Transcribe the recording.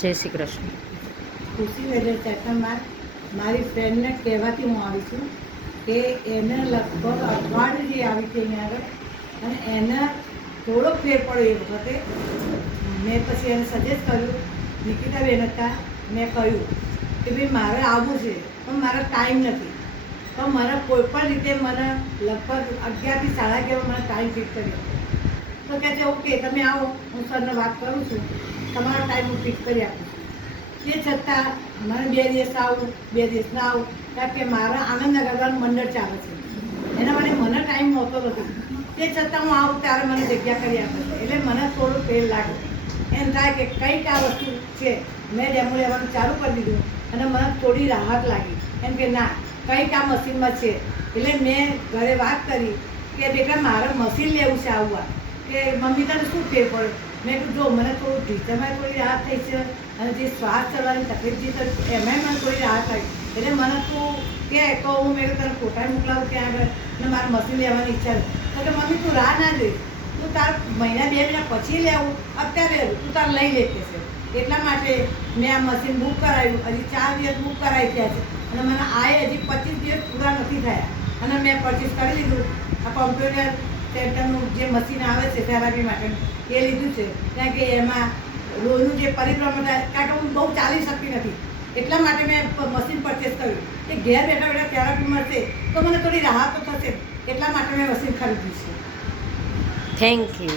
જય શ્રી કૃષ્ણ. ખુશી વેધર સેકન્ડમાં મારી ફ્રેન્ડને કહેવાથી હું આવી છું કે એને લગભગ અઠવાડિયું જે આવી હતી અહીંયા આગળ અને એને થોડોક ફેર પડ્યો એ વખતે મેં પછી એને સજેસ્ટ કર્યું, નિકિતાબેન હતા, મેં કહ્યું કે ભાઈ મારે આવવું છે પણ મારો ટાઈમ નથી, તો મને કોઈ પણ રીતે મને લગભગ 11 થી 11:30 મને ટાઈમ ફિક્સ કર્યો. તો કહે છે ઓકે તમે આવો, હું સરને વાત કરું છું, તમારો ટાઈમ હું ફિક્સ કરી આપું છું. તે છતાં મને 2 દિવસ આવું 2 દિવસ ના આવું, કારણ કે મારા આનંદ અગરવાલનું મંડળ ચાલે છે, એના માટે મને ટાઈમ મળતો નથી. તે છતાં હું આવું ત્યારે મને જગ્યા કરી આપે છે, એટલે મને થોડું ફેર લાગે. એમ થાય કે કંઈક આ વસ્તુ છે, મેં ડેમો લેવાનું ચાલુ કરી દીધું અને મને થોડી રાહત લાગી. એમ કે ના કંઈક આ મશીનમાં છે. એટલે મેં ઘરે વાત કરી કે બેટા મારે મશીન લેવું છે આવવા, કે મમ્મી તને શું ફેર પડે? મેં કીધું જો મને થોડું ઢીચણમાં થોડી રાહત થઈ છે અને જે શ્વાસ ચડવાની તકલીફ જે થતી એમાંય મને થોડી રાહત આવી. એટલે મને તું કે તો હું મેં તને ફોટા મોકલાવું ત્યાં આગળ અને મારે મશીન લેવાની ઈચ્છા છે. તો કે મમ્મી તું રાહ ના જોઈ, તું તાર મહિના 2 મહિના પછી લેવું, અત્યારે તું તાર લઈ લેતી છે. એટલા માટે મેં આ મશીન બુક કરાવ્યું. હજી 4 દિવસ બુક કરાવી ગયા છે અને મને આએ હજી 25 દિવસ પૂરા નથી થયા અને મેં પરચેસ કરી લીધું. આ કોમ્પ્યુટર સેન્ટરનું જે મશીન આવે છે થેરાપી માટેનું એ લીધું છે, કારણ કે એમાં લોહીનું જે પરિભ્રમણ થાય, કારણ કે હું બહુ ચાલી શકતી નથી, એટલા માટે મેં મશીન પરચેસ કર્યું કે ઘેર બેઠા બેઠા થેરાપી મળશે તો મને થોડી રાહત તો થશે. એટલા માટે મેં મશીન ખરીદ્યું છે. Thank you.